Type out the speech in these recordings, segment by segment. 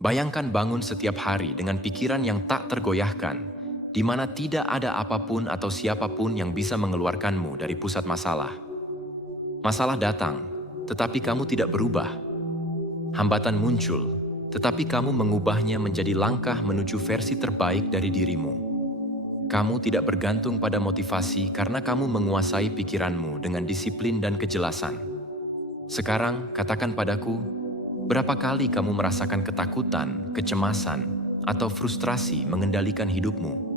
Bayangkan bangun setiap hari dengan pikiran yang tak tergoyahkan, di mana tidak ada apapun atau siapapun yang bisa mengeluarkanmu dari pusat masalah. Masalah datang, tetapi kamu tidak berubah. Hambatan muncul, tetapi kamu mengubahnya menjadi langkah menuju versi terbaik dari dirimu. Kamu tidak bergantung pada motivasi karena kamu menguasai pikiranmu dengan disiplin dan kejelasan. Sekarang, katakan padaku, berapa kali kamu merasakan ketakutan, kecemasan, atau frustrasi mengendalikan hidupmu?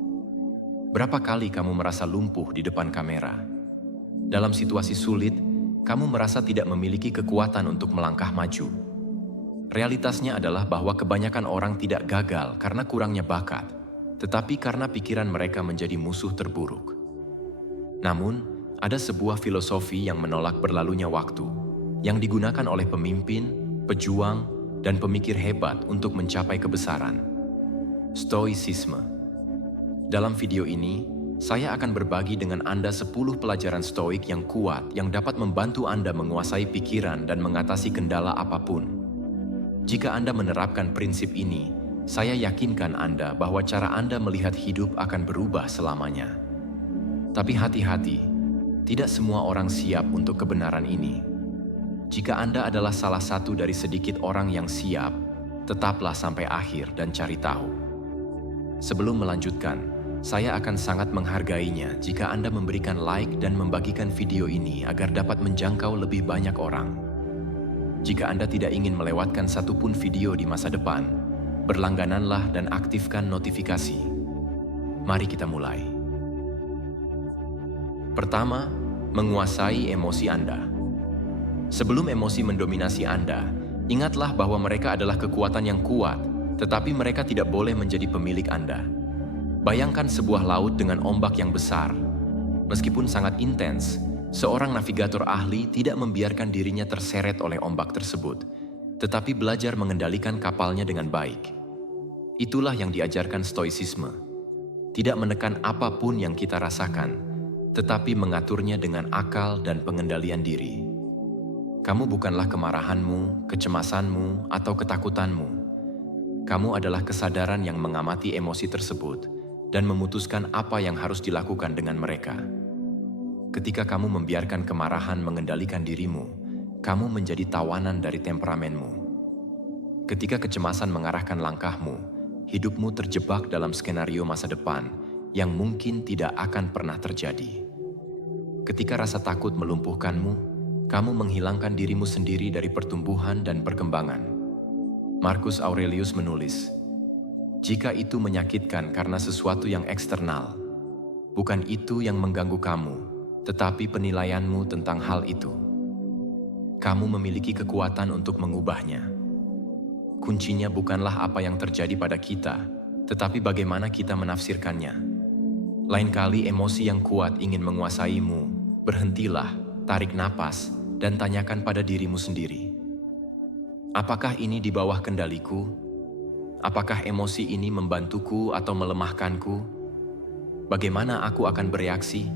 Berapa kali kamu merasa lumpuh di depan kamera? Dalam situasi sulit, kamu merasa tidak memiliki kekuatan untuk melangkah maju. Realitasnya adalah bahwa kebanyakan orang tidak gagal karena kurangnya bakat, tetapi karena pikiran mereka menjadi musuh terburuk. Namun, ada sebuah filosofi yang menolak berlalunya waktu, yang digunakan oleh pemimpin, pejuang, dan pemikir hebat untuk mencapai kebesaran. Stoicisme. Dalam video ini, saya akan berbagi dengan Anda 10 pelajaran stoik yang kuat yang dapat membantu Anda menguasai pikiran dan mengatasi kendala apapun. Jika Anda menerapkan prinsip ini, saya yakinkan Anda bahwa cara Anda melihat hidup akan berubah selamanya. Tapi hati-hati, tidak semua orang siap untuk kebenaran ini. Jika Anda adalah salah satu dari sedikit orang yang siap, tetaplah sampai akhir dan cari tahu. Sebelum melanjutkan, saya akan sangat menghargainya jika Anda memberikan like dan membagikan video ini agar dapat menjangkau lebih banyak orang. Jika Anda tidak ingin melewatkan satupun video di masa depan, berlanggananlah dan aktifkan notifikasi. Mari kita mulai. Pertama, menguasai emosi Anda. Sebelum emosi mendominasi Anda, ingatlah bahwa mereka adalah kekuatan yang kuat, tetapi mereka tidak boleh menjadi pemilik Anda. Bayangkan sebuah laut dengan ombak yang besar. Meskipun sangat intens, seorang navigator ahli tidak membiarkan dirinya terseret oleh ombak tersebut, tetapi belajar mengendalikan kapalnya dengan baik. Itulah yang diajarkan stoicisme. Tidak menekan apapun yang kita rasakan, tetapi mengaturnya dengan akal dan pengendalian diri. Kamu bukanlah kemarahanmu, kecemasanmu, atau ketakutanmu. Kamu adalah kesadaran yang mengamati emosi tersebut dan memutuskan apa yang harus dilakukan dengan mereka. Ketika kamu membiarkan kemarahan mengendalikan dirimu, kamu menjadi tawanan dari temperamenmu. Ketika kecemasan mengarahkan langkahmu, hidupmu terjebak dalam skenario masa depan yang mungkin tidak akan pernah terjadi. Ketika rasa takut melumpuhkanmu, kamu menghilangkan dirimu sendiri dari pertumbuhan dan perkembangan. Marcus Aurelius menulis, "Jika itu menyakitkan karena sesuatu yang eksternal, bukan itu yang mengganggu kamu, tetapi penilaianmu tentang hal itu. Kamu memiliki kekuatan untuk mengubahnya. Kuncinya bukanlah apa yang terjadi pada kita, tetapi bagaimana kita menafsirkannya. Lain kali emosi yang kuat ingin menguasaimu, berhentilah, tarik napas, dan tanyakan pada dirimu sendiri. Apakah ini di bawah kendaliku? Apakah emosi ini membantuku atau melemahkanku? Bagaimana aku akan bereaksi?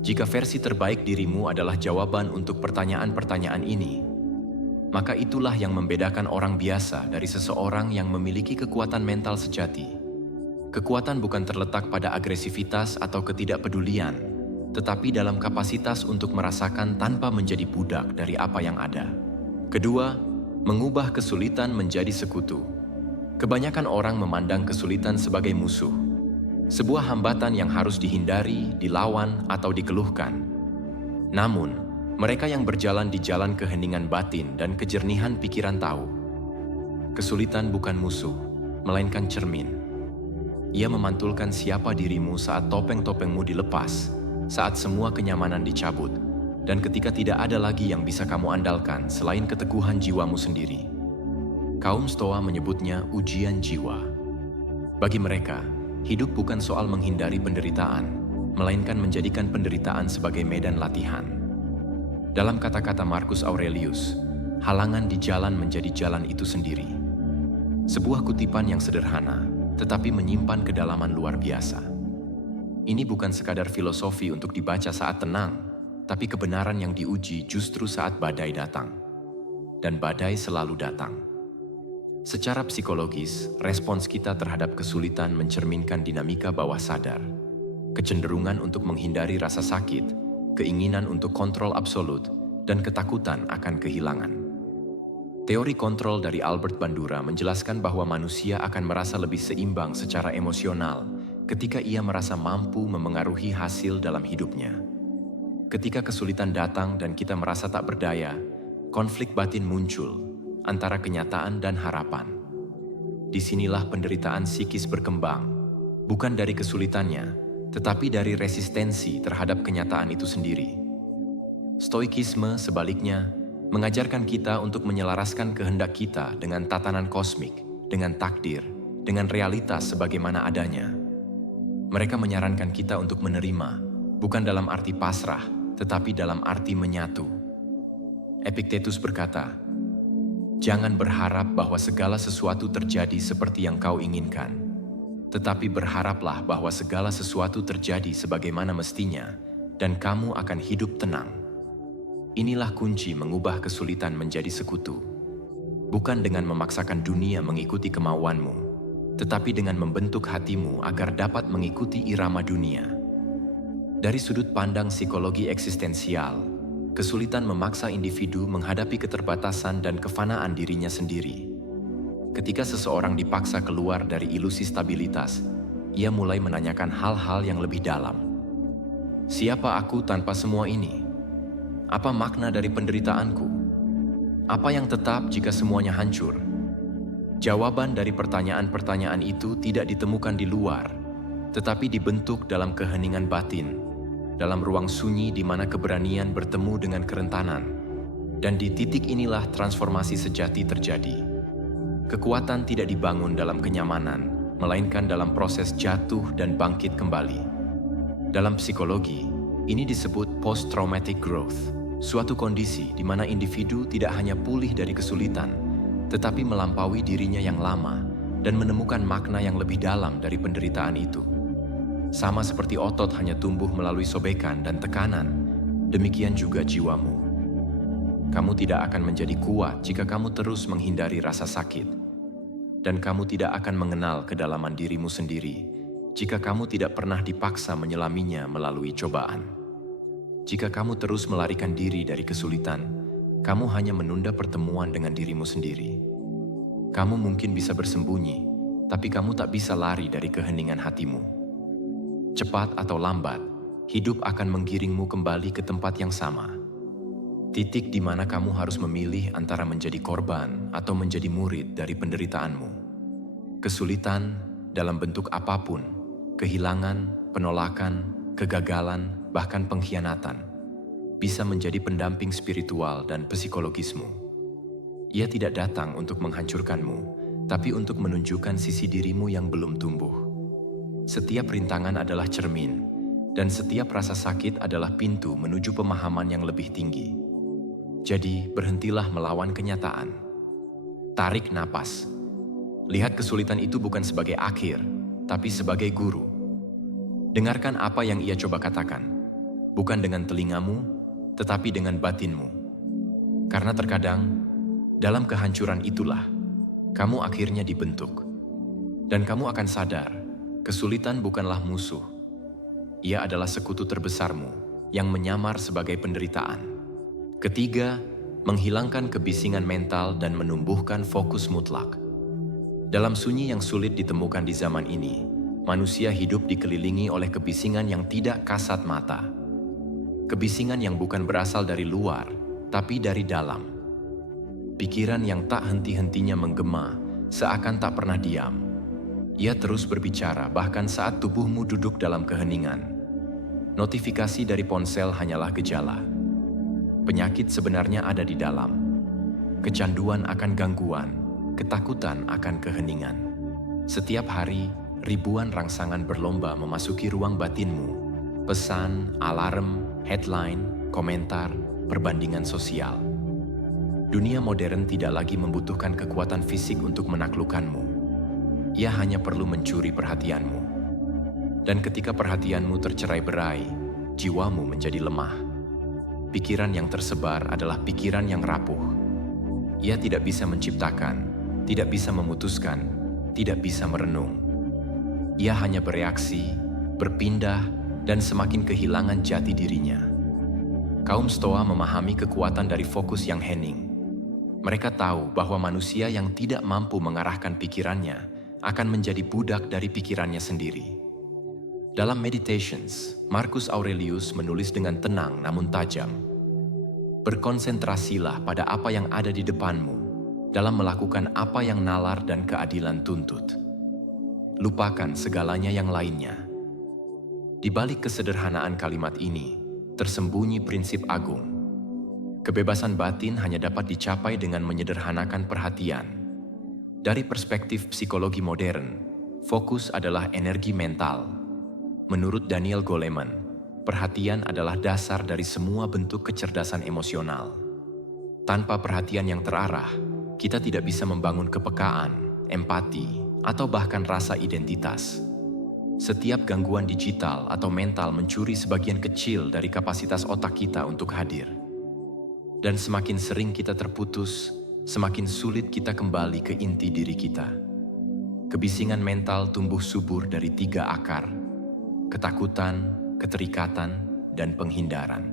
Jika versi terbaik dirimu adalah jawaban untuk pertanyaan-pertanyaan ini, maka itulah yang membedakan orang biasa dari seseorang yang memiliki kekuatan mental sejati. Kekuatan bukan terletak pada agresivitas atau ketidakpedulian, tetapi dalam kapasitas untuk merasakan tanpa menjadi budak dari apa yang ada. Kedua, mengubah kesulitan menjadi sekutu. Kebanyakan orang memandang kesulitan sebagai musuh, sebuah hambatan yang harus dihindari, dilawan, atau dikeluhkan. Namun, mereka yang berjalan di jalan keheningan batin dan kejernihan pikiran tahu, kesulitan bukan musuh, melainkan cermin. Ia memantulkan siapa dirimu saat topeng-topengmu dilepas, saat semua kenyamanan dicabut, dan ketika tidak ada lagi yang bisa kamu andalkan selain keteguhan jiwamu sendiri. Kaum Stoa menyebutnya ujian jiwa. Bagi mereka, hidup bukan soal menghindari penderitaan, melainkan menjadikan penderitaan sebagai medan latihan. Dalam kata-kata Marcus Aurelius, halangan di jalan menjadi jalan itu sendiri. Sebuah kutipan yang sederhana, tetapi menyimpan kedalaman luar biasa. Ini bukan sekadar filosofi untuk dibaca saat tenang, tapi kebenaran yang diuji justru saat badai datang. Dan badai selalu datang. Secara psikologis, respons kita terhadap kesulitan mencerminkan dinamika bawah sadar, kecenderungan untuk menghindari rasa sakit, keinginan untuk kontrol absolut, dan ketakutan akan kehilangan. Teori kontrol dari Albert Bandura menjelaskan bahwa manusia akan merasa lebih seimbang secara emosional ketika ia merasa mampu memengaruhi hasil dalam hidupnya. Ketika kesulitan datang dan kita merasa tak berdaya, konflik batin muncul antara kenyataan dan harapan. Disinilah penderitaan psikis berkembang, bukan dari kesulitannya, tetapi dari resistensi terhadap kenyataan itu sendiri. Stoikisme, sebaliknya, mengajarkan kita untuk menyelaraskan kehendak kita dengan tatanan kosmik, dengan takdir, dengan realitas sebagaimana adanya. Mereka menyarankan kita untuk menerima, bukan dalam arti pasrah, tetapi dalam arti menyatu. Epictetus berkata, "Jangan berharap bahwa segala sesuatu terjadi seperti yang kau inginkan, tetapi berharaplah bahwa segala sesuatu terjadi sebagaimana mestinya, dan kamu akan hidup tenang." Inilah kunci mengubah kesulitan menjadi sekutu. Bukan dengan memaksakan dunia mengikuti kemauanmu, tetapi dengan membentuk hatimu agar dapat mengikuti irama dunia. Dari sudut pandang psikologi eksistensial, kesulitan memaksa individu menghadapi keterbatasan dan kefanaan dirinya sendiri. Ketika seseorang dipaksa keluar dari ilusi stabilitas, ia mulai menanyakan hal-hal yang lebih dalam. Siapa aku tanpa semua ini? Apa makna dari penderitaanku? Apa yang tetap jika semuanya hancur? Jawaban dari pertanyaan-pertanyaan itu tidak ditemukan di luar, tetapi dibentuk dalam keheningan batin, dalam ruang sunyi di mana keberanian bertemu dengan kerentanan. Dan di titik inilah transformasi sejati terjadi. Kekuatan tidak dibangun dalam kenyamanan, melainkan dalam proses jatuh dan bangkit kembali. Dalam psikologi, ini disebut post-traumatic growth, suatu kondisi di mana individu tidak hanya pulih dari kesulitan, tetapi melampaui dirinya yang lama dan menemukan makna yang lebih dalam dari penderitaan itu. Sama seperti otot hanya tumbuh melalui sobekan dan tekanan, demikian juga jiwamu. Kamu tidak akan menjadi kuat jika kamu terus menghindari rasa sakit. Dan kamu tidak akan mengenal kedalaman dirimu sendiri jika kamu tidak pernah dipaksa menyelaminya melalui cobaan. Jika kamu terus melarikan diri dari kesulitan, kamu hanya menunda pertemuan dengan dirimu sendiri. Kamu mungkin bisa bersembunyi, tapi kamu tak bisa lari dari keheningan hatimu. Cepat atau lambat, hidup akan menggiringmu kembali ke tempat yang sama. Titik di mana kamu harus memilih antara menjadi korban atau menjadi murid dari penderitaanmu. Kesulitan dalam bentuk apapun, kehilangan, penolakan, kegagalan, bahkan pengkhianatan, bisa menjadi pendamping spiritual dan psikologismu. Ia tidak datang untuk menghancurkanmu, tapi untuk menunjukkan sisi dirimu yang belum tumbuh. Setiap rintangan adalah cermin, dan setiap rasa sakit adalah pintu menuju pemahaman yang lebih tinggi. Jadi, berhentilah melawan kenyataan. Tarik napas. Lihat kesulitan itu bukan sebagai akhir, tapi sebagai guru. Dengarkan apa yang ia coba katakan, bukan dengan telingamu, tetapi dengan batinmu. Karena terkadang, dalam kehancuran itulah, kamu akhirnya dibentuk. Dan kamu akan sadar, kesulitan bukanlah musuh. Ia adalah sekutu terbesarmu yang menyamar sebagai penderitaan. Ketiga, menghilangkan kebisingan mental dan menumbuhkan fokus mutlak. Dalam sunyi yang sulit ditemukan di zaman ini, manusia hidup dikelilingi oleh kebisingan yang tidak kasat mata. Kebisingan yang bukan berasal dari luar, tapi dari dalam. Pikiran yang tak henti-hentinya menggema, seakan tak pernah diam. Ia terus berbicara bahkan saat tubuhmu duduk dalam keheningan. Notifikasi dari ponsel hanyalah gejala. Penyakit sebenarnya ada di dalam. Kecanduan akan gangguan, ketakutan akan keheningan. Setiap hari, ribuan rangsangan berlomba memasuki ruang batinmu. Pesan, alarm, headline, komentar, perbandingan sosial. Dunia modern tidak lagi membutuhkan kekuatan fisik untuk menaklukkanmu. Ia hanya perlu mencuri perhatianmu. Dan ketika perhatianmu tercerai-berai, jiwamu menjadi lemah. Pikiran yang tersebar adalah pikiran yang rapuh. Ia tidak bisa menciptakan, tidak bisa memutuskan, tidak bisa merenung. Ia hanya bereaksi, berpindah, dan semakin kehilangan jati dirinya. Kaum Stoa memahami kekuatan dari fokus yang hening. Mereka tahu bahwa manusia yang tidak mampu mengarahkan pikirannya akan menjadi budak dari pikirannya sendiri. Dalam Meditations, Marcus Aurelius menulis dengan tenang namun tajam. Berkonsentrasilah pada apa yang ada di depanmu dalam melakukan apa yang nalar dan keadilan tuntut. Lupakan segalanya yang lainnya. Di balik kesederhanaan kalimat ini, tersembunyi prinsip agung. Kebebasan batin hanya dapat dicapai dengan menyederhanakan perhatian. Dari perspektif psikologi modern, fokus adalah energi mental. Menurut Daniel Goleman, perhatian adalah dasar dari semua bentuk kecerdasan emosional. Tanpa perhatian yang terarah, kita tidak bisa membangun kepekaan, empati, atau bahkan rasa identitas. Setiap gangguan digital atau mental mencuri sebagian kecil dari kapasitas otak kita untuk hadir. Dan semakin sering kita terputus, semakin sulit kita kembali ke inti diri kita. Kebisingan mental tumbuh subur dari 3 akar: ketakutan, keterikatan, dan penghindaran.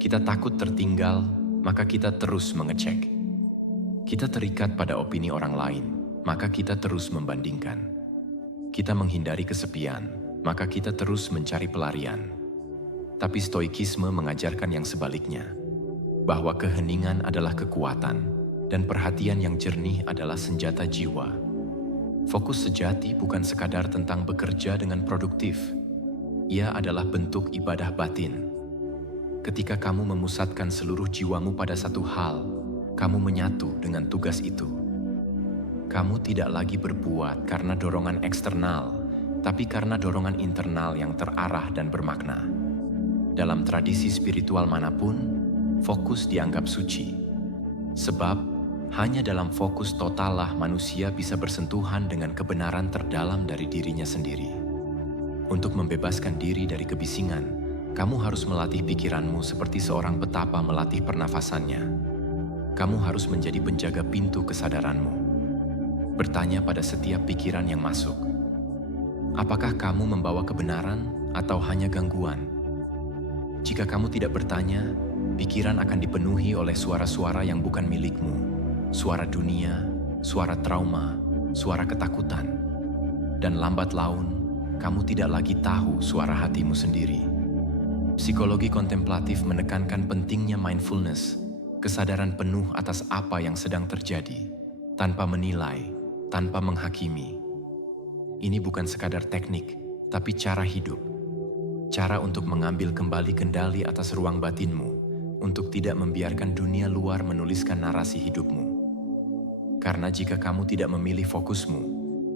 Kita takut tertinggal, maka kita terus mengecek. Kita terikat pada opini orang lain, maka kita terus membandingkan. Kita menghindari kesepian, maka kita terus mencari pelarian. Tapi Stoikisme mengajarkan yang sebaliknya, bahwa keheningan adalah kekuatan, dan perhatian yang jernih adalah senjata jiwa. Fokus sejati bukan sekadar tentang bekerja dengan produktif. Ia adalah bentuk ibadah batin. Ketika kamu memusatkan seluruh jiwamu pada satu hal, kamu menyatu dengan tugas itu. Kamu tidak lagi berbuat karena dorongan eksternal, tapi karena dorongan internal yang terarah dan bermakna. Dalam tradisi spiritual manapun, fokus dianggap suci. Sebab, hanya dalam fokus totallah manusia bisa bersentuhan dengan kebenaran terdalam dari dirinya sendiri. Untuk membebaskan diri dari kebisingan, kamu harus melatih pikiranmu seperti seorang petapa melatih pernafasannya. Kamu harus menjadi penjaga pintu kesadaranmu. Bertanya pada setiap pikiran yang masuk. Apakah kamu membawa kebenaran atau hanya gangguan? Jika kamu tidak bertanya, pikiran akan dipenuhi oleh suara-suara yang bukan milikmu. Suara dunia, suara trauma, suara ketakutan. Dan lambat laun, kamu tidak lagi tahu suara hatimu sendiri. Psikologi kontemplatif menekankan pentingnya mindfulness, kesadaran penuh atas apa yang sedang terjadi, tanpa menilai, tanpa menghakimi. Ini bukan sekadar teknik, tapi cara hidup. Cara untuk mengambil kembali kendali atas ruang batinmu, untuk tidak membiarkan dunia luar menuliskan narasi hidupmu. Karena jika kamu tidak memilih fokusmu,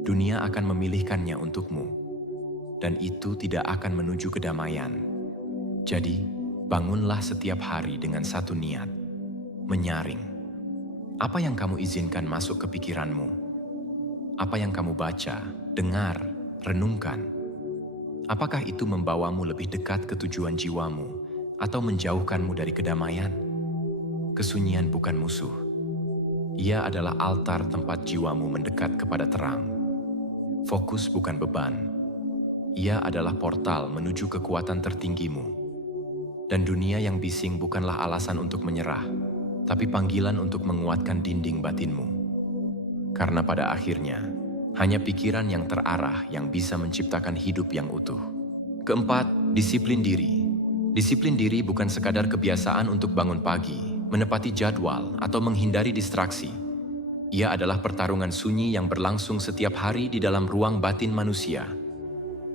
dunia akan memilihkannya untukmu. Dan itu tidak akan menuju kedamaian. Jadi, bangunlah setiap hari dengan satu niat, menyaring. Apa yang kamu izinkan masuk ke pikiranmu? Apa yang kamu baca, dengar, renungkan? Apakah itu membawamu lebih dekat ke tujuan jiwamu atau menjauhkanmu dari kedamaian? Kesunyian bukan musuh. Ia adalah altar tempat jiwamu mendekat kepada terang. Fokus bukan beban. Ia adalah portal menuju kekuatan tertinggimu. Dan dunia yang bising bukanlah alasan untuk menyerah, tapi panggilan untuk menguatkan dinding batinmu. Karena pada akhirnya, hanya pikiran yang terarah yang bisa menciptakan hidup yang utuh. Keempat, disiplin diri. Disiplin diri bukan sekadar kebiasaan untuk bangun pagi, menepati jadwal, atau menghindari distraksi. Ia adalah pertarungan sunyi yang berlangsung setiap hari di dalam ruang batin manusia.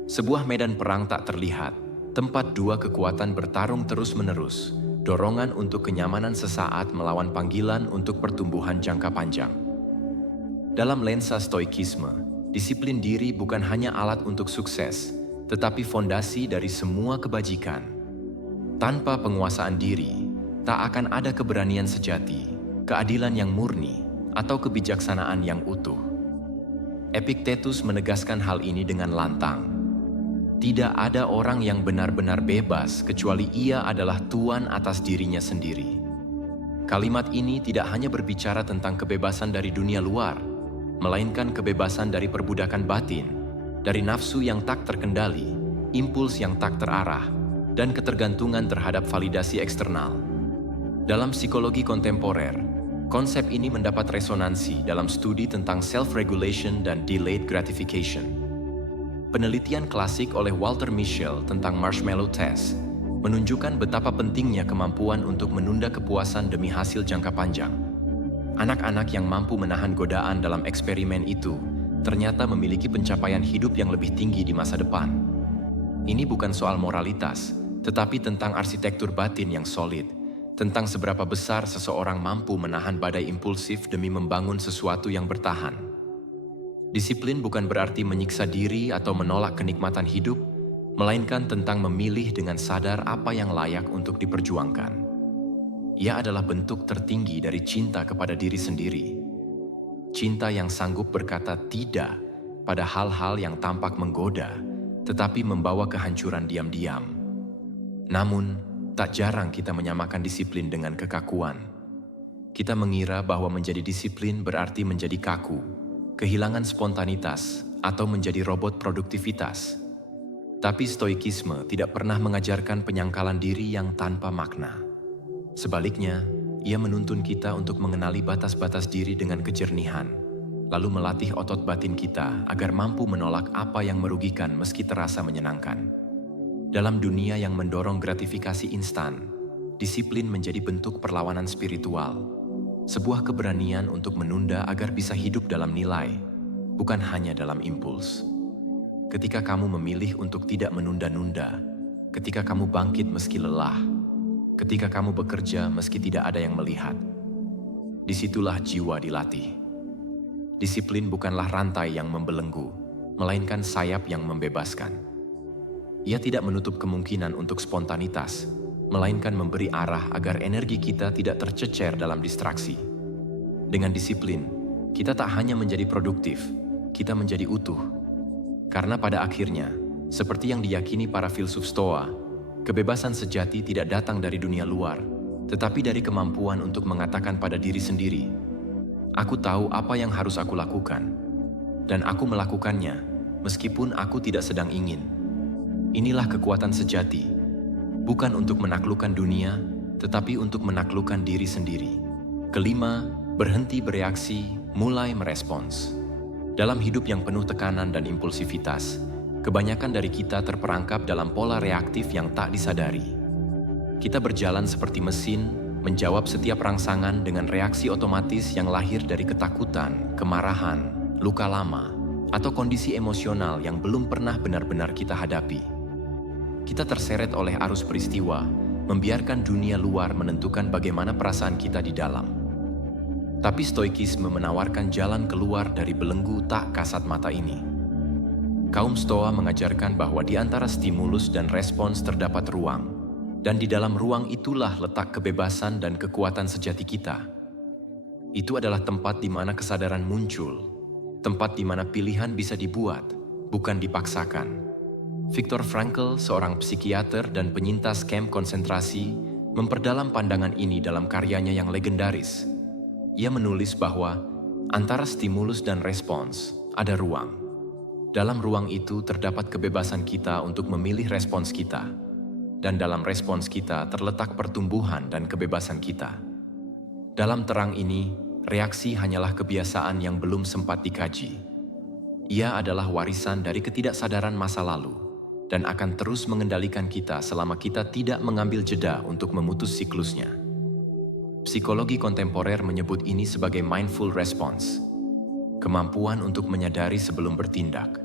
Sebuah medan perang tak terlihat, tempat dua kekuatan bertarung terus-menerus, dorongan untuk kenyamanan sesaat melawan panggilan untuk pertumbuhan jangka panjang. Dalam lensa Stoikisme, disiplin diri bukan hanya alat untuk sukses, tetapi fondasi dari semua kebajikan. Tanpa penguasaan diri, tak akan ada keberanian sejati, keadilan yang murni, atau kebijaksanaan yang utuh. Epictetus menegaskan hal ini dengan lantang. Tidak ada orang yang benar-benar bebas kecuali ia adalah tuan atas dirinya sendiri. Kalimat ini tidak hanya berbicara tentang kebebasan dari dunia luar, melainkan kebebasan dari perbudakan batin, dari nafsu yang tak terkendali, impuls yang tak terarah, dan ketergantungan terhadap validasi eksternal. Dalam psikologi kontemporer, konsep ini mendapat resonansi dalam studi tentang self-regulation dan delayed gratification. Penelitian klasik oleh Walter Mischel tentang marshmallow test menunjukkan betapa pentingnya kemampuan untuk menunda kepuasan demi hasil jangka panjang. Anak-anak yang mampu menahan godaan dalam eksperimen itu ternyata memiliki pencapaian hidup yang lebih tinggi di masa depan. Ini bukan soal moralitas, tetapi tentang arsitektur batin yang solid, tentang seberapa besar seseorang mampu menahan badai impulsif demi membangun sesuatu yang bertahan. Disiplin bukan berarti menyiksa diri atau menolak kenikmatan hidup, melainkan tentang memilih dengan sadar apa yang layak untuk diperjuangkan. Ia adalah bentuk tertinggi dari cinta kepada diri sendiri. Cinta yang sanggup berkata tidak pada hal-hal yang tampak menggoda, tetapi membawa kehancuran diam-diam. Namun, tak jarang kita menyamakan disiplin dengan kekakuan. Kita mengira bahwa menjadi disiplin berarti menjadi kaku, kehilangan spontanitas, atau menjadi robot produktivitas. Tapi stoikisme tidak pernah mengajarkan penyangkalan diri yang tanpa makna. Sebaliknya, ia menuntun kita untuk mengenali batas-batas diri dengan kejernihan, lalu melatih otot batin kita agar mampu menolak apa yang merugikan meski terasa menyenangkan. Dalam dunia yang mendorong gratifikasi instan, disiplin menjadi bentuk perlawanan spiritual, sebuah keberanian untuk menunda agar bisa hidup dalam nilai, bukan hanya dalam impuls. Ketika kamu memilih untuk tidak menunda-nunda, ketika kamu bangkit meski lelah, ketika kamu bekerja meski tidak ada yang melihat, disitulah jiwa dilatih. Disiplin bukanlah rantai yang membelenggu, melainkan sayap yang membebaskan. Ia tidak menutup kemungkinan untuk spontanitas, melainkan memberi arah agar energi kita tidak tercecer dalam distraksi. Dengan disiplin, kita tak hanya menjadi produktif, kita menjadi utuh. Karena pada akhirnya, seperti yang diyakini para filsuf Stoa, kebebasan sejati tidak datang dari dunia luar, tetapi dari kemampuan untuk mengatakan pada diri sendiri, "Aku tahu apa yang harus aku lakukan, dan aku melakukannya, meskipun aku tidak sedang ingin." Inilah kekuatan sejati, bukan untuk menaklukkan dunia, tetapi untuk menaklukkan diri sendiri. Kelima, berhenti bereaksi, mulai merespons. Dalam hidup yang penuh tekanan dan impulsivitas, kebanyakan dari kita terperangkap dalam pola reaktif yang tak disadari. Kita berjalan seperti mesin, menjawab setiap rangsangan dengan reaksi otomatis yang lahir dari ketakutan, kemarahan, luka lama, atau kondisi emosional yang belum pernah benar-benar kita hadapi. Kita terseret oleh arus peristiwa, membiarkan dunia luar menentukan bagaimana perasaan kita di dalam. Tapi stoikisme menawarkan jalan keluar dari belenggu tak kasat mata ini. Kaum Stoa mengajarkan bahwa di antara stimulus dan respons terdapat ruang, dan di dalam ruang itulah letak kebebasan dan kekuatan sejati kita. Itu adalah tempat di mana kesadaran muncul, tempat di mana pilihan bisa dibuat, bukan dipaksakan. Viktor Frankl, seorang psikiater dan penyintas kamp konsentrasi, memperdalam pandangan ini dalam karyanya yang legendaris. Ia menulis bahwa antara stimulus dan respons ada ruang. Dalam ruang itu terdapat kebebasan kita untuk memilih respons kita. Dan dalam respons kita terletak pertumbuhan dan kebebasan kita. Dalam terang ini, reaksi hanyalah kebiasaan yang belum sempat dikaji. Ia adalah warisan dari ketidaksadaran masa lalu dan akan terus mengendalikan kita selama kita tidak mengambil jeda untuk memutus siklusnya. Psikologi kontemporer menyebut ini sebagai mindful response, kemampuan untuk menyadari sebelum bertindak,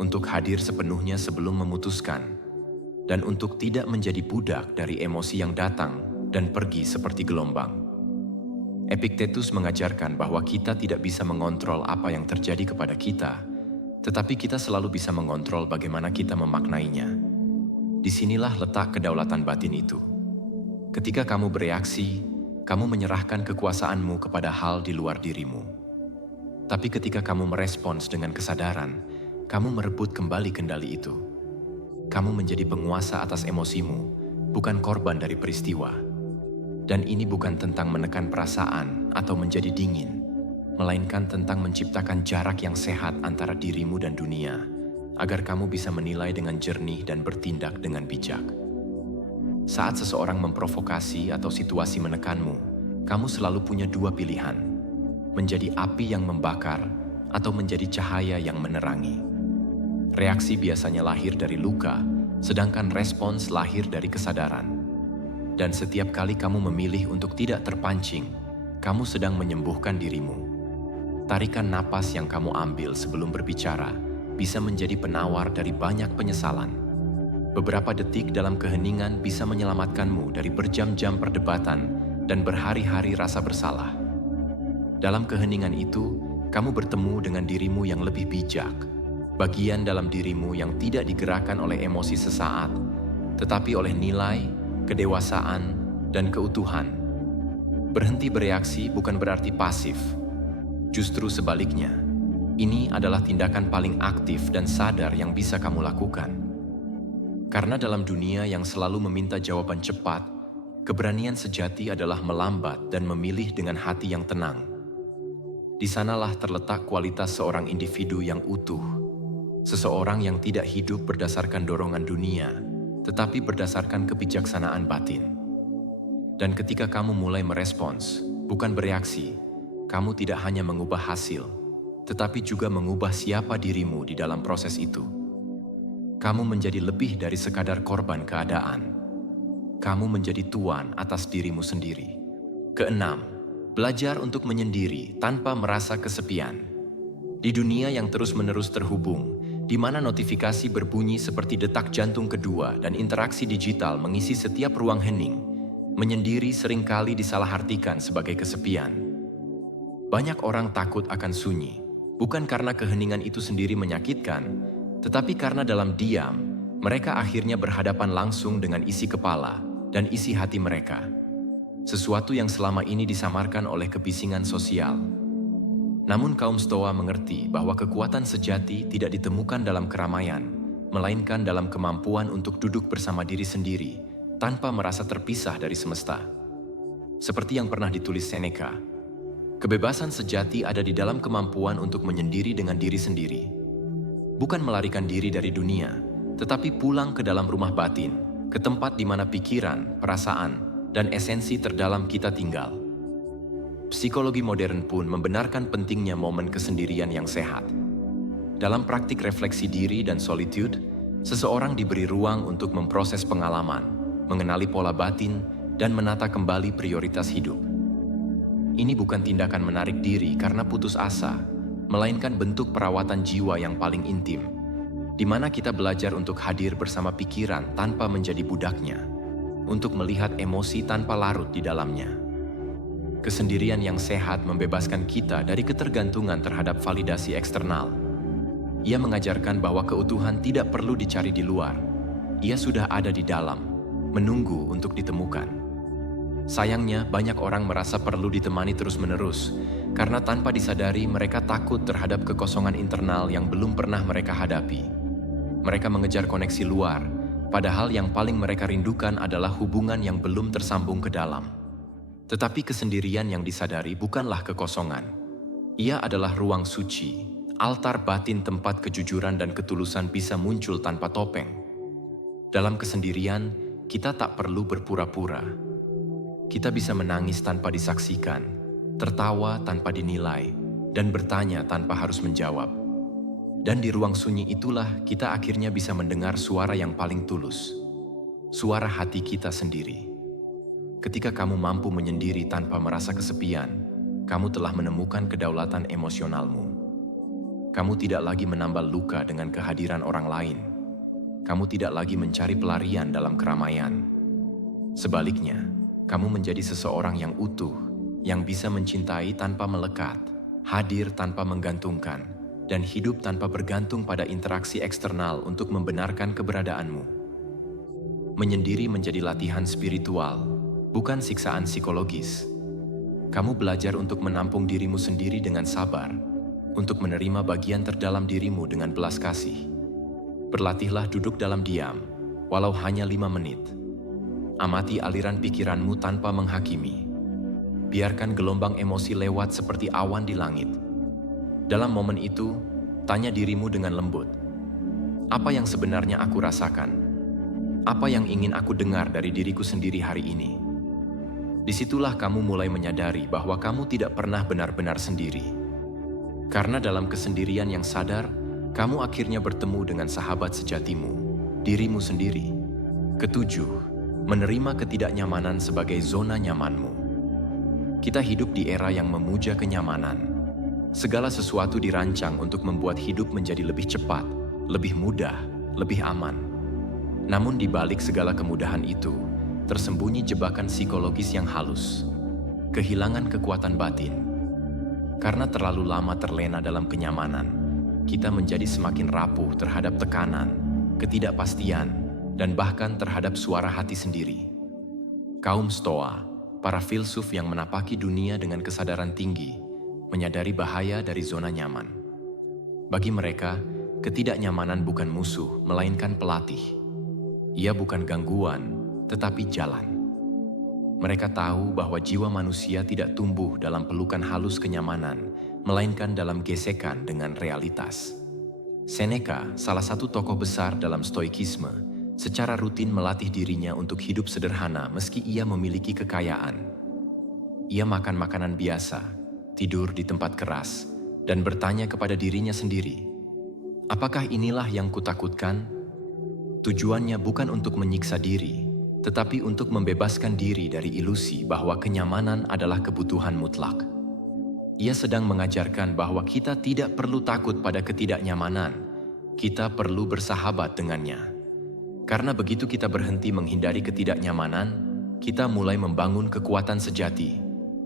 untuk hadir sepenuhnya sebelum memutuskan, dan untuk tidak menjadi budak dari emosi yang datang dan pergi seperti gelombang. Epictetus mengajarkan bahwa kita tidak bisa mengontrol apa yang terjadi kepada kita, tetapi kita selalu bisa mengontrol bagaimana kita memaknainya. Disinilah letak kedaulatan batin itu. Ketika kamu bereaksi, kamu menyerahkan kekuasaanmu kepada hal di luar dirimu. Tapi ketika kamu merespons dengan kesadaran, kamu merebut kembali kendali itu. Kamu menjadi penguasa atas emosimu, bukan korban dari peristiwa. Dan ini bukan tentang menekan perasaan atau menjadi dingin, melainkan tentang menciptakan jarak yang sehat antara dirimu dan dunia, agar kamu bisa menilai dengan jernih dan bertindak dengan bijak. Saat seseorang memprovokasi atau situasi menekanmu, kamu selalu punya dua pilihan: menjadi api yang membakar atau menjadi cahaya yang menerangi. Reaksi biasanya lahir dari luka, sedangkan respons lahir dari kesadaran. Dan setiap kali kamu memilih untuk tidak terpancing, kamu sedang menyembuhkan dirimu. Tarikan napas yang kamu ambil sebelum berbicara bisa menjadi penawar dari banyak penyesalan. Beberapa detik dalam keheningan bisa menyelamatkanmu dari berjam-jam perdebatan dan berhari-hari rasa bersalah. Dalam keheningan itu, kamu bertemu dengan dirimu yang lebih bijak, bagian dalam dirimu yang tidak digerakkan oleh emosi sesaat, tetapi oleh nilai, kedewasaan, dan keutuhan. Berhenti bereaksi bukan berarti pasif. Justru sebaliknya, ini adalah tindakan paling aktif dan sadar yang bisa kamu lakukan. Karena dalam dunia yang selalu meminta jawaban cepat, keberanian sejati adalah melambat dan memilih dengan hati yang tenang. Di sanalah terletak kualitas seorang individu yang utuh, seseorang yang tidak hidup berdasarkan dorongan dunia, tetapi berdasarkan kebijaksanaan batin. Dan ketika kamu mulai merespons, bukan bereaksi, kamu tidak hanya mengubah hasil, tetapi juga mengubah siapa dirimu di dalam proses itu. Kamu menjadi lebih dari sekadar korban keadaan. Kamu menjadi tuan atas dirimu sendiri. Keenam, belajar untuk menyendiri tanpa merasa kesepian. Di dunia yang terus-menerus terhubung, di mana notifikasi berbunyi seperti detak jantung kedua dan interaksi digital mengisi setiap ruang hening, menyendiri seringkali disalahartikan sebagai kesepian. Banyak orang takut akan sunyi, bukan karena keheningan itu sendiri menyakitkan, tetapi karena dalam diam, mereka akhirnya berhadapan langsung dengan isi kepala dan isi hati mereka. Sesuatu yang selama ini disamarkan oleh kebisingan sosial. Namun kaum Stoa mengerti bahwa kekuatan sejati tidak ditemukan dalam keramaian, melainkan dalam kemampuan untuk duduk bersama diri sendiri, tanpa merasa terpisah dari semesta. Seperti yang pernah ditulis Seneca, kebebasan sejati ada di dalam kemampuan untuk menyendiri dengan diri sendiri. Bukan melarikan diri dari dunia, tetapi pulang ke dalam rumah batin, ke tempat di mana pikiran, perasaan, dan esensi terdalam kita tinggal. Psikologi modern pun membenarkan pentingnya momen kesendirian yang sehat. Dalam praktik refleksi diri dan solitude, seseorang diberi ruang untuk memproses pengalaman, mengenali pola batin, dan menata kembali prioritas hidup. Ini bukan tindakan menarik diri karena putus asa, melainkan bentuk perawatan jiwa yang paling intim, di mana kita belajar untuk hadir bersama pikiran tanpa menjadi budaknya, untuk melihat emosi tanpa larut di dalamnya. Kesendirian yang sehat membebaskan kita dari ketergantungan terhadap validasi eksternal. Ia mengajarkan bahwa keutuhan tidak perlu dicari di luar. Ia sudah ada di dalam, menunggu untuk ditemukan. Sayangnya, banyak orang merasa perlu ditemani terus-menerus, karena tanpa disadari mereka takut terhadap kekosongan internal yang belum pernah mereka hadapi. Mereka mengejar koneksi luar, padahal yang paling mereka rindukan adalah hubungan yang belum tersambung ke dalam. Tetapi kesendirian yang disadari bukanlah kekosongan. Ia adalah ruang suci, altar batin tempat kejujuran dan ketulusan bisa muncul tanpa topeng. Dalam kesendirian, kita tak perlu berpura-pura. Kita bisa menangis tanpa disaksikan, tertawa tanpa dinilai, dan bertanya tanpa harus menjawab. Dan di ruang sunyi itulah kita akhirnya bisa mendengar suara yang paling tulus, suara hati kita sendiri. Ketika kamu mampu menyendiri tanpa merasa kesepian, kamu telah menemukan kedaulatan emosionalmu. Kamu tidak lagi menambal luka dengan kehadiran orang lain. Kamu tidak lagi mencari pelarian dalam keramaian. Sebaliknya, kamu menjadi seseorang yang utuh, yang bisa mencintai tanpa melekat, hadir tanpa menggantungkan, dan hidup tanpa bergantung pada interaksi eksternal untuk membenarkan keberadaanmu. Menyendiri menjadi latihan spiritual, bukan siksaan psikologis. Kamu belajar untuk menampung dirimu sendiri dengan sabar, untuk menerima bagian terdalam dirimu dengan belas kasih. Berlatihlah duduk dalam diam, walau hanya 5 menit. Amati aliran pikiranmu tanpa menghakimi. Biarkan gelombang emosi lewat seperti awan di langit. Dalam momen itu, tanya dirimu dengan lembut. Apa yang sebenarnya aku rasakan? Apa yang ingin aku dengar dari diriku sendiri hari ini? Disitulah kamu mulai menyadari bahwa kamu tidak pernah benar-benar sendiri. Karena dalam kesendirian yang sadar, kamu akhirnya bertemu dengan sahabat sejatimu, dirimu sendiri. Ketujuh, menerima ketidaknyamanan sebagai zona nyamanmu. Kita hidup di era yang memuja kenyamanan. Segala sesuatu dirancang untuk membuat hidup menjadi lebih cepat, lebih mudah, lebih aman. Namun di balik segala kemudahan itu, tersembunyi jebakan psikologis yang halus. Kehilangan kekuatan batin. Karena terlalu lama terlena dalam kenyamanan, kita menjadi semakin rapuh terhadap tekanan, ketidakpastian, dan bahkan terhadap suara hati sendiri. Kaum Stoa, para filsuf yang menapaki dunia dengan kesadaran tinggi, menyadari bahaya dari zona nyaman. Bagi mereka, ketidaknyamanan bukan musuh, melainkan pelatih. Ia bukan gangguan, tetapi jalan. Mereka tahu bahwa jiwa manusia tidak tumbuh dalam pelukan halus kenyamanan, melainkan dalam gesekan dengan realitas. Seneca, salah satu tokoh besar dalam Stoikisme, secara rutin melatih dirinya untuk hidup sederhana meski ia memiliki kekayaan. Ia makan makanan biasa, tidur di tempat keras, dan bertanya kepada dirinya sendiri, apakah inilah yang kutakutkan? Tujuannya bukan untuk menyiksa diri, tetapi untuk membebaskan diri dari ilusi bahwa kenyamanan adalah kebutuhan mutlak. Ia sedang mengajarkan bahwa kita tidak perlu takut pada ketidaknyamanan, kita perlu bersahabat dengannya. Karena begitu kita berhenti menghindari ketidaknyamanan, kita mulai membangun kekuatan sejati,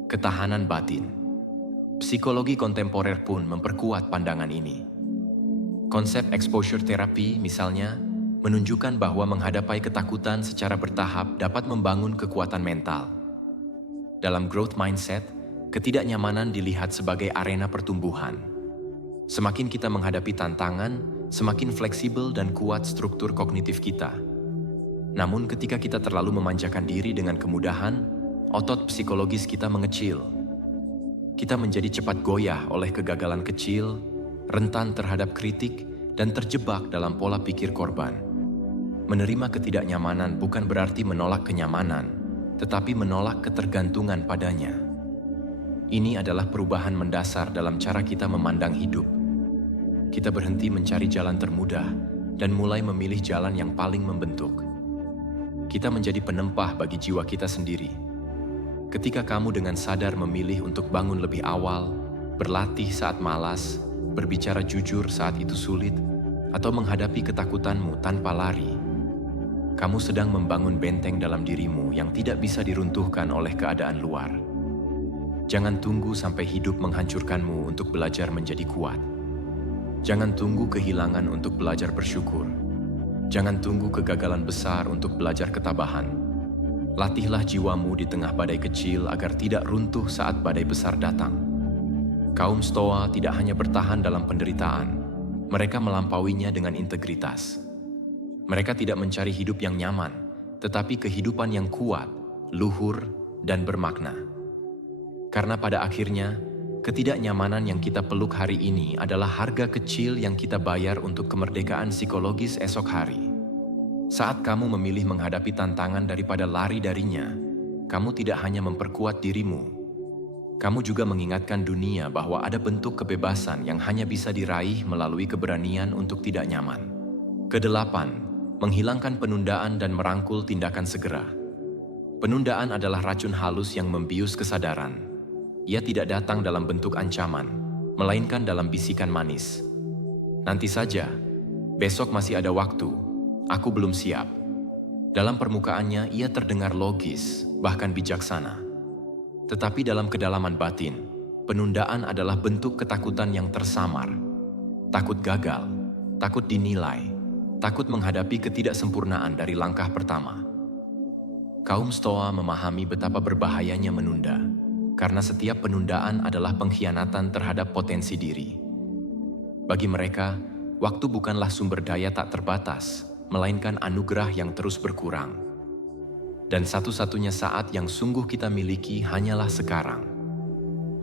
ketahanan batin. Psikologi kontemporer pun memperkuat pandangan ini. Konsep exposure therapy, misalnya, menunjukkan bahwa menghadapi ketakutan secara bertahap dapat membangun kekuatan mental. Dalam growth mindset, ketidaknyamanan dilihat sebagai arena pertumbuhan. Semakin kita menghadapi tantangan, semakin fleksibel dan kuat struktur kognitif kita. Namun ketika kita terlalu memanjakan diri dengan kemudahan, otot psikologis kita mengecil. Kita menjadi cepat goyah oleh kegagalan kecil, rentan terhadap kritik, dan terjebak dalam pola pikir korban. Menerima ketidaknyamanan bukan berarti menolak kenyamanan, tetapi menolak ketergantungan padanya. Ini adalah perubahan mendasar dalam cara kita memandang hidup. Kita berhenti mencari jalan termudah dan mulai memilih jalan yang paling membentuk. Kita menjadi penempah bagi jiwa kita sendiri. Ketika kamu dengan sadar memilih untuk bangun lebih awal, berlatih saat malas, berbicara jujur saat itu sulit, atau menghadapi ketakutanmu tanpa lari, kamu sedang membangun benteng dalam dirimu yang tidak bisa diruntuhkan oleh keadaan luar. Jangan tunggu sampai hidup menghancurkanmu untuk belajar menjadi kuat. Jangan tunggu kehilangan untuk belajar bersyukur. Jangan tunggu kegagalan besar untuk belajar ketabahan. Latihlah jiwamu di tengah badai kecil agar tidak runtuh saat badai besar datang. Kaum Stoa tidak hanya bertahan dalam penderitaan, mereka melampauinya dengan integritas. Mereka tidak mencari hidup yang nyaman, tetapi kehidupan yang kuat, luhur, dan bermakna. Karena pada akhirnya, ketidaknyamanan yang kita peluk hari ini adalah harga kecil yang kita bayar untuk kemerdekaan psikologis esok hari. Saat kamu memilih menghadapi tantangan daripada lari darinya, kamu tidak hanya memperkuat dirimu, kamu juga mengingatkan dunia bahwa ada bentuk kebebasan yang hanya bisa diraih melalui keberanian untuk tidak nyaman. Kedelapan, menghilangkan penundaan dan merangkul tindakan segera. Penundaan adalah racun halus yang membius kesadaran. Ia tidak datang dalam bentuk ancaman, melainkan dalam bisikan manis. Nanti saja, besok masih ada waktu, aku belum siap. Dalam permukaannya ia terdengar logis, bahkan bijaksana. Tetapi dalam kedalaman batin, penundaan adalah bentuk ketakutan yang tersamar. Takut gagal, takut dinilai, takut menghadapi ketidaksempurnaan dari langkah pertama. Kaum Stoa memahami betapa berbahayanya menunda. Karena setiap penundaan adalah pengkhianatan terhadap potensi diri. Bagi mereka, waktu bukanlah sumber daya tak terbatas, melainkan anugerah yang terus berkurang. Dan satu-satunya saat yang sungguh kita miliki hanyalah sekarang.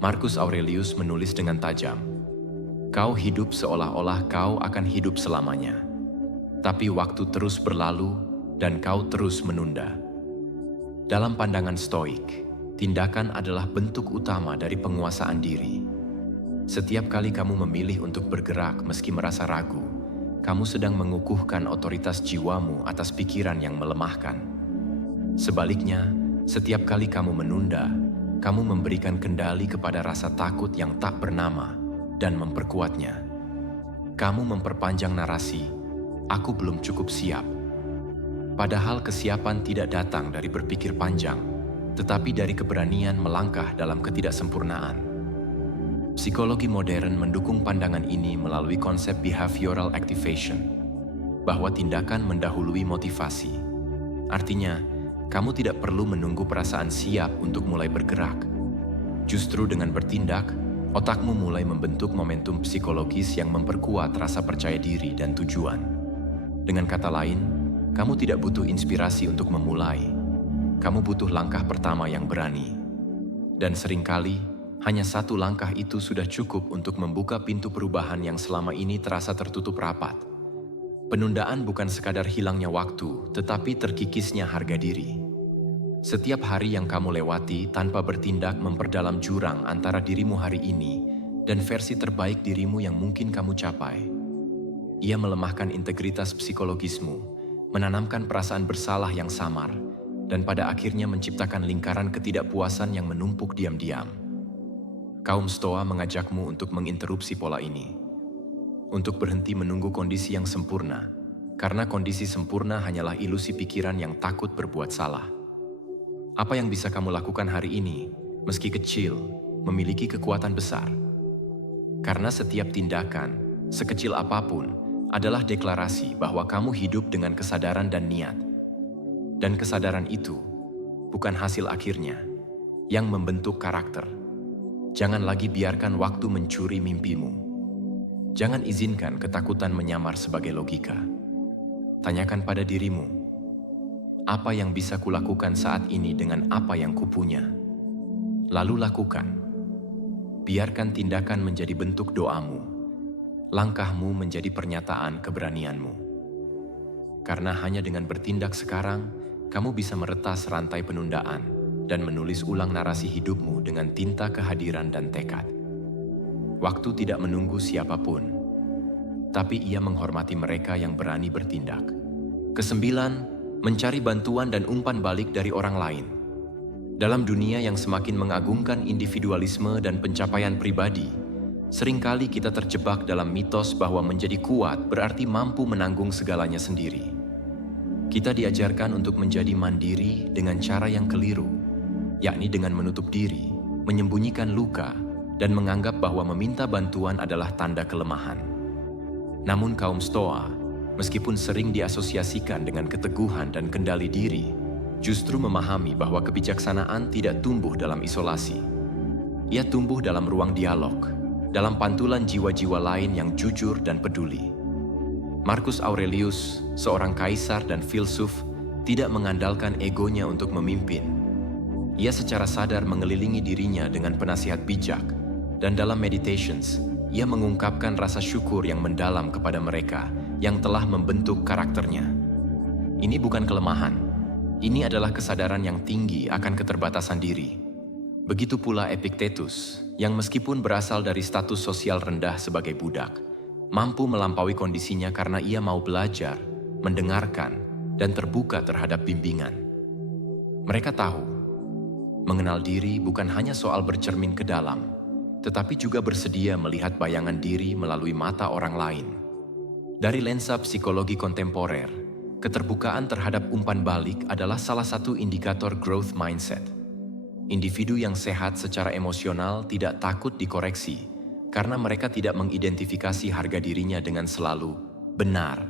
Marcus Aurelius menulis dengan tajam, "Kau hidup seolah-olah kau akan hidup selamanya. Tapi waktu terus berlalu dan kau terus menunda." Dalam pandangan Stoik, tindakan adalah bentuk utama dari penguasaan diri. Setiap kali kamu memilih untuk bergerak meski merasa ragu, kamu sedang mengukuhkan otoritas jiwamu atas pikiran yang melemahkan. Sebaliknya, setiap kali kamu menunda, kamu memberikan kendali kepada rasa takut yang tak bernama dan memperkuatnya. Kamu memperpanjang narasi, "Aku belum cukup siap." Padahal kesiapan tidak datang dari berpikir panjang, tetapi dari keberanian melangkah dalam ketidaksempurnaan. Psikologi modern mendukung pandangan ini melalui konsep behavioral activation, bahwa tindakan mendahului motivasi. Artinya, kamu tidak perlu menunggu perasaan siap untuk mulai bergerak. Justru dengan bertindak, otakmu mulai membentuk momentum psikologis yang memperkuat rasa percaya diri dan tujuan. Dengan kata lain, kamu tidak butuh inspirasi untuk memulai. Kamu butuh langkah pertama yang berani. Dan seringkali, hanya satu langkah itu sudah cukup untuk membuka pintu perubahan yang selama ini terasa tertutup rapat. Penundaan bukan sekadar hilangnya waktu, tetapi terkikisnya harga diri. Setiap hari yang kamu lewati tanpa bertindak memperdalam jurang antara dirimu hari ini dan versi terbaik dirimu yang mungkin kamu capai. Ia melemahkan integritas psikologismu, menanamkan perasaan bersalah yang samar, dan pada akhirnya menciptakan lingkaran ketidakpuasan yang menumpuk diam-diam. Kaum Stoa mengajakmu untuk menginterupsi pola ini. Untuk berhenti menunggu kondisi yang sempurna, karena kondisi sempurna hanyalah ilusi pikiran yang takut berbuat salah. Apa yang bisa kamu lakukan hari ini, meski kecil, memiliki kekuatan besar. Karena setiap tindakan, sekecil apapun, adalah deklarasi bahwa kamu hidup dengan kesadaran dan niat. Dan kesadaran itu bukan hasil akhirnya, yang membentuk karakter. Jangan lagi biarkan waktu mencuri mimpimu. Jangan izinkan ketakutan menyamar sebagai logika. Tanyakan pada dirimu, apa yang bisa kulakukan saat ini dengan apa yang kupunya? Lalu lakukan. Biarkan tindakan menjadi bentuk doamu. Langkahmu menjadi pernyataan keberanianmu. Karena hanya dengan bertindak sekarang, kamu bisa meretas rantai penundaan dan menulis ulang narasi hidupmu dengan tinta kehadiran dan tekad. Waktu tidak menunggu siapapun, tapi ia menghormati mereka yang berani bertindak. Kesembilan, mencari bantuan dan umpan balik dari orang lain. Dalam dunia yang semakin mengagungkan individualisme dan pencapaian pribadi, seringkali kita terjebak dalam mitos bahwa menjadi kuat berarti mampu menanggung segalanya sendiri. Kita diajarkan untuk menjadi mandiri dengan cara yang keliru, yakni dengan menutup diri, menyembunyikan luka, dan menganggap bahwa meminta bantuan adalah tanda kelemahan. Namun kaum Stoa, meskipun sering diasosiasikan dengan keteguhan dan kendali diri, justru memahami bahwa kebijaksanaan tidak tumbuh dalam isolasi. Ia tumbuh dalam ruang dialog, dalam pantulan jiwa-jiwa lain yang jujur dan peduli. Marcus Aurelius, seorang kaisar dan filsuf, tidak mengandalkan egonya untuk memimpin. Ia secara sadar mengelilingi dirinya dengan penasihat bijak, dan dalam Meditations, ia mengungkapkan rasa syukur yang mendalam kepada mereka yang telah membentuk karakternya. Ini bukan kelemahan, ini adalah kesadaran yang tinggi akan keterbatasan diri. Begitu pula Epictetus, yang meskipun berasal dari status sosial rendah sebagai budak, mampu melampaui kondisinya karena ia mau belajar, mendengarkan, dan terbuka terhadap bimbingan. Mereka tahu, mengenal diri bukan hanya soal bercermin ke dalam, tetapi juga bersedia melihat bayangan diri melalui mata orang lain. Dari lensa psikologi kontemporer, keterbukaan terhadap umpan balik adalah salah satu indikator growth mindset. Individu yang sehat secara emosional tidak takut dikoreksi karena mereka tidak mengidentifikasi harga dirinya dengan selalu benar.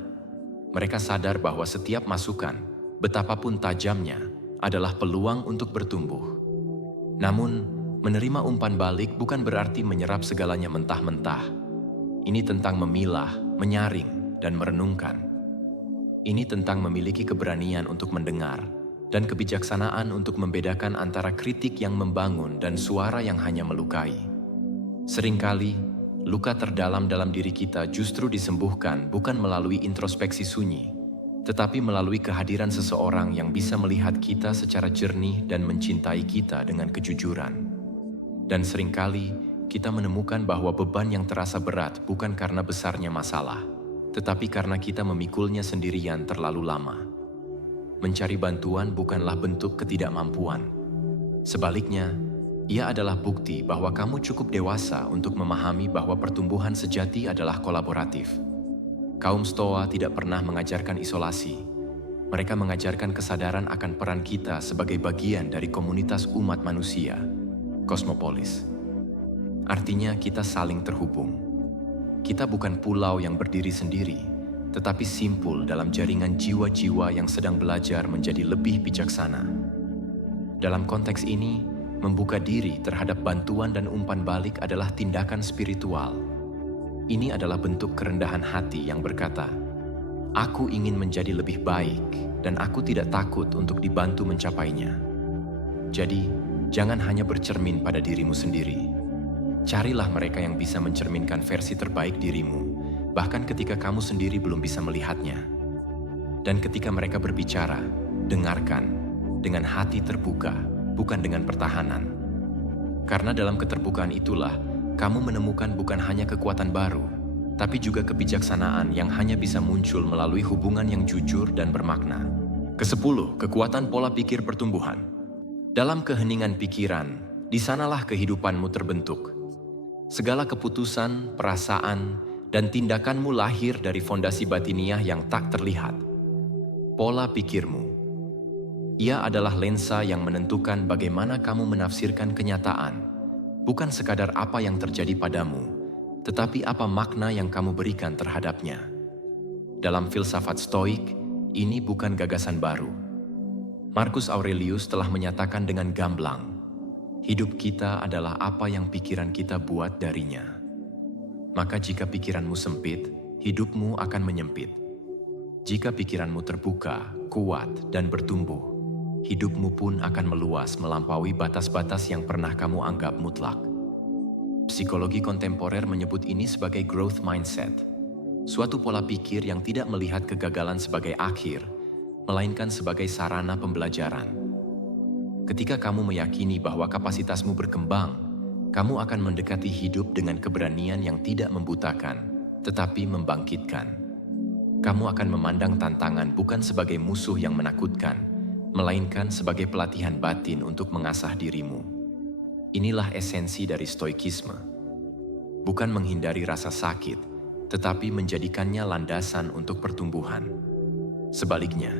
Mereka sadar bahwa setiap masukan, betapapun tajamnya, adalah peluang untuk bertumbuh. Namun, menerima umpan balik bukan berarti menyerap segalanya mentah-mentah. Ini tentang memilah, menyaring, dan merenungkan. Ini tentang memiliki keberanian untuk mendengar, dan kebijaksanaan untuk membedakan antara kritik yang membangun dan suara yang hanya melukai. Seringkali, luka terdalam dalam diri kita justru disembuhkan bukan melalui introspeksi sunyi, tetapi melalui kehadiran seseorang yang bisa melihat kita secara jernih dan mencintai kita dengan kejujuran. Dan seringkali, kita menemukan bahwa beban yang terasa berat bukan karena besarnya masalah, tetapi karena kita memikulnya sendirian terlalu lama. Mencari bantuan bukanlah bentuk ketidakmampuan. Sebaliknya, ia adalah bukti bahwa kamu cukup dewasa untuk memahami bahwa pertumbuhan sejati adalah kolaboratif. Kaum Stoa tidak pernah mengajarkan isolasi. Mereka mengajarkan kesadaran akan peran kita sebagai bagian dari komunitas umat manusia, kosmopolis. Artinya kita saling terhubung. Kita bukan pulau yang berdiri sendiri, tetapi simpul dalam jaringan jiwa-jiwa yang sedang belajar menjadi lebih bijaksana. Dalam konteks ini, membuka diri terhadap bantuan dan umpan balik adalah tindakan spiritual. Ini adalah bentuk kerendahan hati yang berkata, "Aku ingin menjadi lebih baik dan aku tidak takut untuk dibantu mencapainya." Jadi, jangan hanya bercermin pada dirimu sendiri. Carilah mereka yang bisa mencerminkan versi terbaik dirimu, bahkan ketika kamu sendiri belum bisa melihatnya. Dan ketika mereka berbicara, dengarkan dengan hati terbuka, bukan dengan pertahanan. Karena dalam keterbukaan itulah, kamu menemukan bukan hanya kekuatan baru, tapi juga kebijaksanaan yang hanya bisa muncul melalui hubungan yang jujur dan bermakna. Ke-10, kekuatan pola pikir pertumbuhan. Dalam keheningan pikiran, di sanalah kehidupanmu terbentuk. Segala keputusan, perasaan, dan tindakanmu lahir dari fondasi batiniah yang tak terlihat. Pola pikirmu. Ia adalah lensa yang menentukan bagaimana kamu menafsirkan kenyataan, bukan sekadar apa yang terjadi padamu, tetapi apa makna yang kamu berikan terhadapnya. Dalam filsafat Stoik, ini bukan gagasan baru. Marcus Aurelius telah menyatakan dengan gamblang, hidup kita adalah apa yang pikiran kita buat darinya. Maka jika pikiranmu sempit, hidupmu akan menyempit. Jika pikiranmu terbuka, kuat, dan bertumbuh, hidupmu pun akan meluas melampaui batas-batas yang pernah kamu anggap mutlak. Psikologi kontemporer menyebut ini sebagai growth mindset, suatu pola pikir yang tidak melihat kegagalan sebagai akhir, melainkan sebagai sarana pembelajaran. Ketika kamu meyakini bahwa kapasitasmu berkembang, kamu akan mendekati hidup dengan keberanian yang tidak membutakan, tetapi membangkitkan. Kamu akan memandang tantangan bukan sebagai musuh yang menakutkan, melainkan sebagai pelatihan batin untuk mengasah dirimu. Inilah esensi dari stoikisme. Bukan menghindari rasa sakit, tetapi menjadikannya landasan untuk pertumbuhan. Sebaliknya,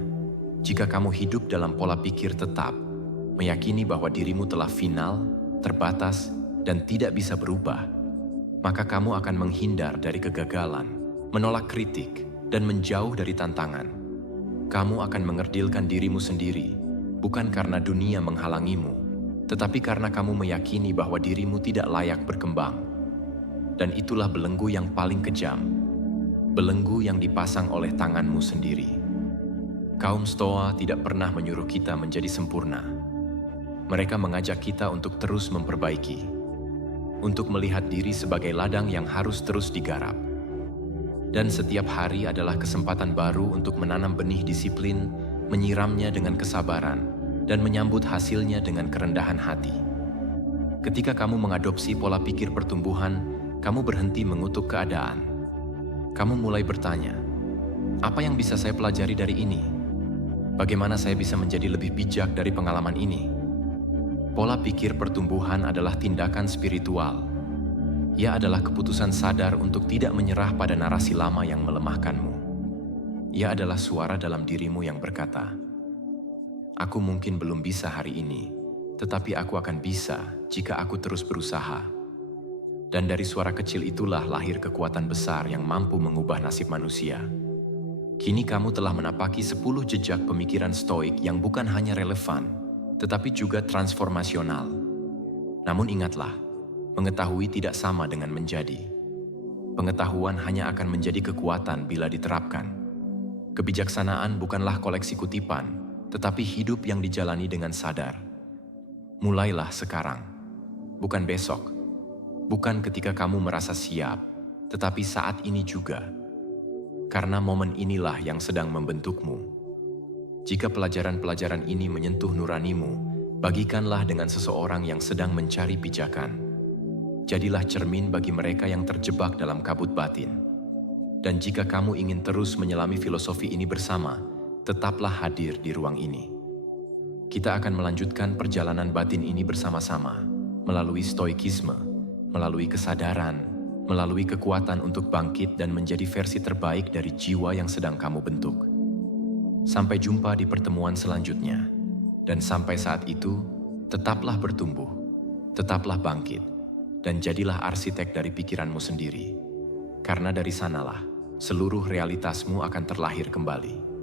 jika kamu hidup dalam pola pikir tetap, meyakini bahwa dirimu telah final, terbatas, dan tidak bisa berubah, maka kamu akan menghindar dari kegagalan, menolak kritik, dan menjauh dari tantangan. Kamu akan mengerdilkan dirimu sendiri, bukan karena dunia menghalangimu, tetapi karena kamu meyakini bahwa dirimu tidak layak berkembang. Dan itulah belenggu yang paling kejam, belenggu yang dipasang oleh tanganmu sendiri. Kaum Stoa tidak pernah menyuruh kita menjadi sempurna. Mereka mengajak kita untuk terus memperbaiki, untuk melihat diri sebagai ladang yang harus terus digarap. Dan setiap hari adalah kesempatan baru untuk menanam benih disiplin, menyiramnya dengan kesabaran, dan menyambut hasilnya dengan kerendahan hati. Ketika kamu mengadopsi pola pikir pertumbuhan, kamu berhenti mengutuk keadaan. Kamu mulai bertanya, apa yang bisa saya pelajari dari ini? Bagaimana saya bisa menjadi lebih bijak dari pengalaman ini? Pola pikir pertumbuhan adalah tindakan spiritual. Ia adalah keputusan sadar untuk tidak menyerah pada narasi lama yang melemahkanmu. Ia adalah suara dalam dirimu yang berkata, "Aku mungkin belum bisa hari ini, tetapi aku akan bisa jika aku terus berusaha." Dan dari suara kecil itulah lahir kekuatan besar yang mampu mengubah nasib manusia. Kini kamu telah menapaki 10 jejak pemikiran Stoik yang bukan hanya relevan, tetapi juga transformasional. Namun ingatlah, mengetahui tidak sama dengan menjadi. Pengetahuan hanya akan menjadi kekuatan bila diterapkan. Kebijaksanaan bukanlah koleksi kutipan, tetapi hidup yang dijalani dengan sadar. Mulailah sekarang, bukan besok, bukan ketika kamu merasa siap, tetapi saat ini juga. Karena momen inilah yang sedang membentukmu. Jika pelajaran-pelajaran ini menyentuh nuranimu, bagikanlah dengan seseorang yang sedang mencari pijakan. Jadilah cermin bagi mereka yang terjebak dalam kabut batin. Dan jika kamu ingin terus menyelami filosofi ini bersama, tetaplah hadir di ruang ini. Kita akan melanjutkan perjalanan batin ini bersama-sama, melalui stoikisme, melalui kesadaran, melalui kekuatan untuk bangkit dan menjadi versi terbaik dari jiwa yang sedang kamu bentuk. Sampai jumpa di pertemuan selanjutnya. Dan sampai saat itu, tetaplah bertumbuh, tetaplah bangkit, dan jadilah arsitek dari pikiranmu sendiri. Karena dari sanalah, seluruh realitasmu akan terlahir kembali.